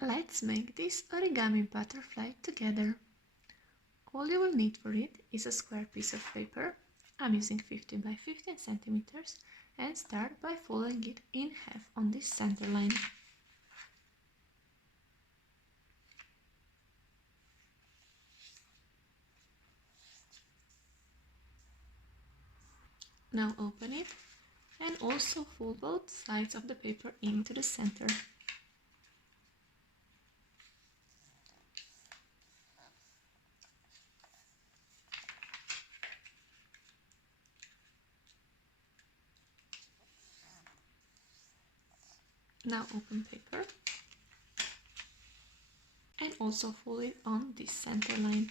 Let's make this origami butterfly together. All you will need for it is a square piece of paper. I'm using 15 by 15 centimeters, and start by folding it in half on this center line. Now open it and also fold both sides of the paper into the center. Now open paper and also fold it on this center line.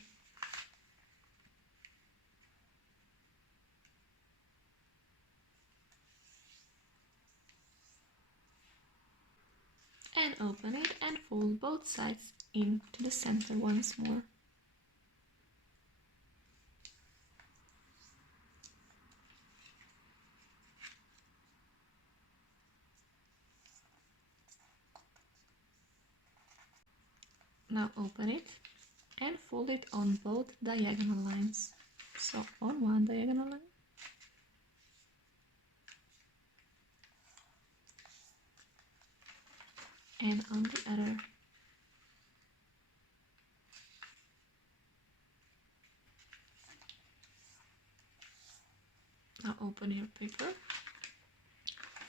And open it and fold both sides into the center once more. Now open it and fold it on both diagonal lines. So on one diagonal line and on the other. Now open your paper,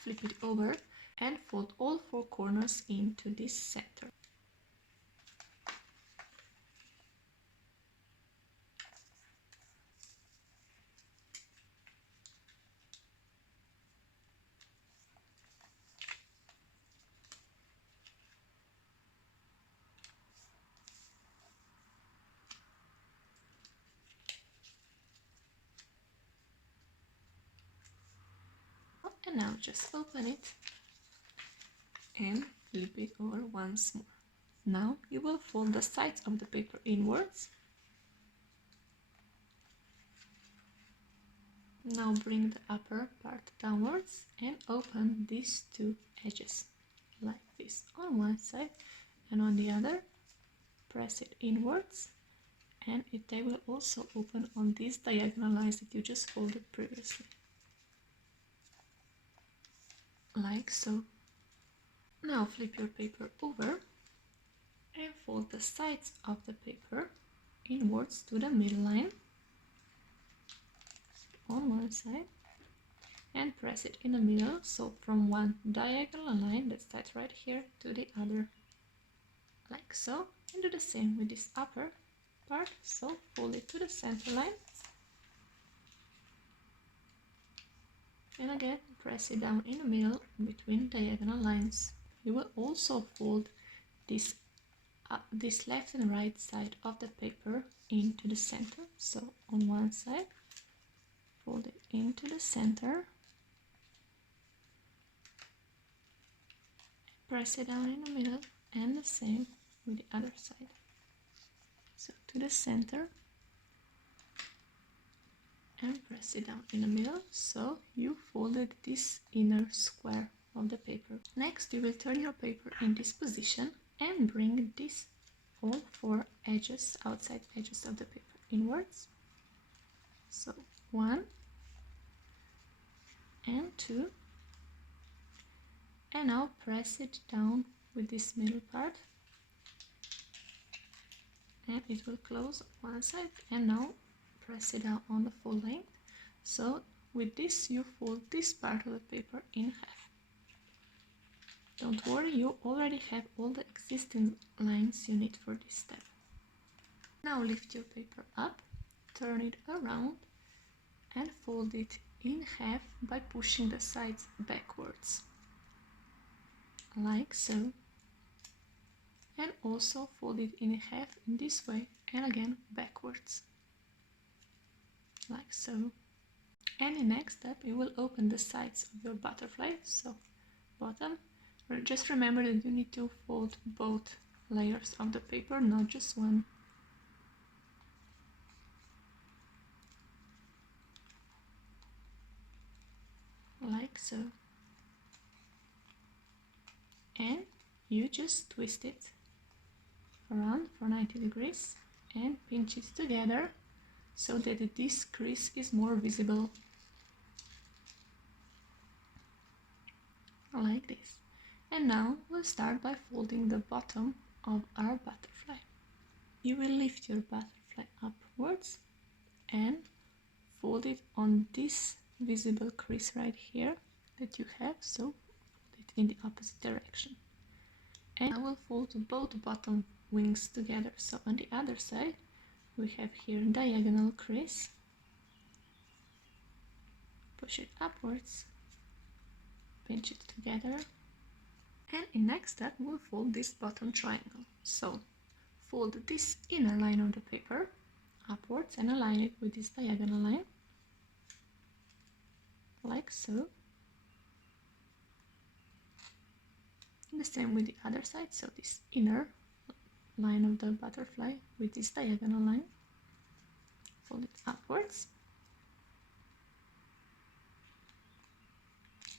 flip it over and fold all four corners into this center. And now just open it and flip it over once more. Now you will fold the sides of the paper inwards. Now bring the upper part downwards and open these two edges like this on one side, and on the other press it inwards, and they will also open on these diagonal lines that you just folded previously, like so. Now flip your paper over and fold the sides of the paper inwards to the middle line on one side and press it in the middle, so from one diagonal line that starts right here to the other, like so. And do the same with this upper part, so fold it to the center line and again press it down in the middle between diagonal lines. You will also fold this left and right side of the paper into the center, so on one side fold it into the center, press it down in the middle, and the same with the other side, so to the center and press it down in the middle, so you folded this inner square of the paper. Next you will turn your paper in this position and bring this all four edges, outside edges of the paper inwards, so 1 and 2, and now press it down with this middle part and it will close on one side, and now press it down on the full length. So with this you fold this part of the paper in half. Don't worry, you already have all the existing lines you need for this step. Now lift your paper up, turn it around and fold it in half by pushing the sides backwards, like so, and also fold it in half in this way and again backwards, like so. And in the next step you will open the sides of your butterfly, so bottom. Just remember that you need to fold both layers of the paper, not just one. Like so. And you just twist it around for 90 degrees and pinch it together so that this crease is more visible, like this. And now we'll start by folding the bottom of our butterfly. You will lift your butterfly upwards and fold it on this visible crease right here that you have, so fold it in the opposite direction. And I will fold both bottom wings together, so on the other side we have here diagonal crease, push it upwards, pinch it together, and in next step we'll fold this bottom triangle. So fold this inner line of the paper upwards and align it with this diagonal line, like so. And the same with the other side, so this inner line of the butterfly with this diagonal line, fold it upwards,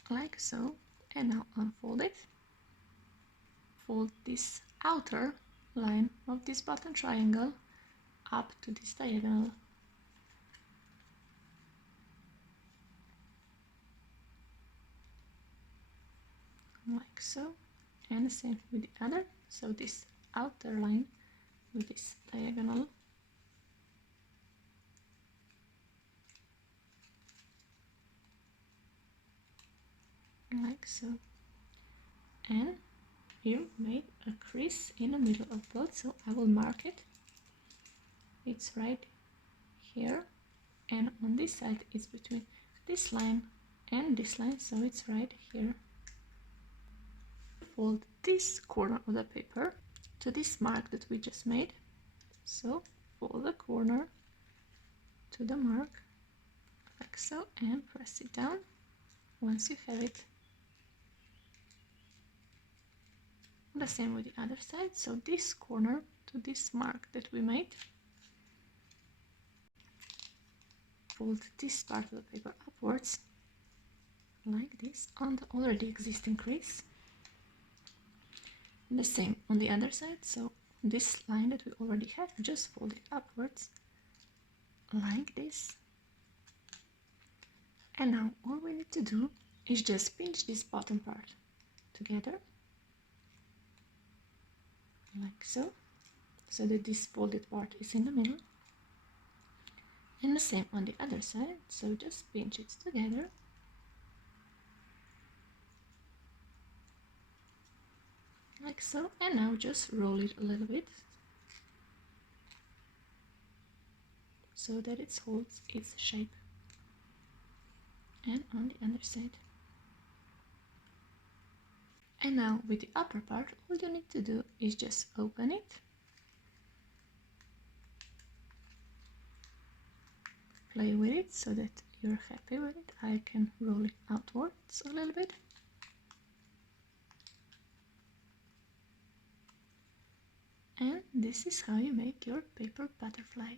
like so, and now unfold it. Fold this outer line of this bottom triangle up to this diagonal, like so, and the same with the other, so this outer line with this diagonal, like so. And you made a crease in the middle of both, so I will mark it. It's right here, and on this side it's between this line and this line, so it's right here. Fold this corner of the paper to this mark that we just made, so fold the corner to the mark, like so, and press it down once you have it. The same with the other side, so this corner to this mark that we made. Fold this part of the paper upwards, like this, on the already existing crease. And the same on the other side, so this line that we already have, just fold it upwards, like this. And now all we need to do is just pinch this bottom part together, like so, so that this folded part is in the middle. And the same on the other side, so just pinch it together, like so, and now just roll it a little bit so that it holds its shape. And on the other side. And now with the upper part, all you need to do is just open it, play with it so that you're happy with it. I can roll it outwards a little bit. And this is how you make your paper butterfly.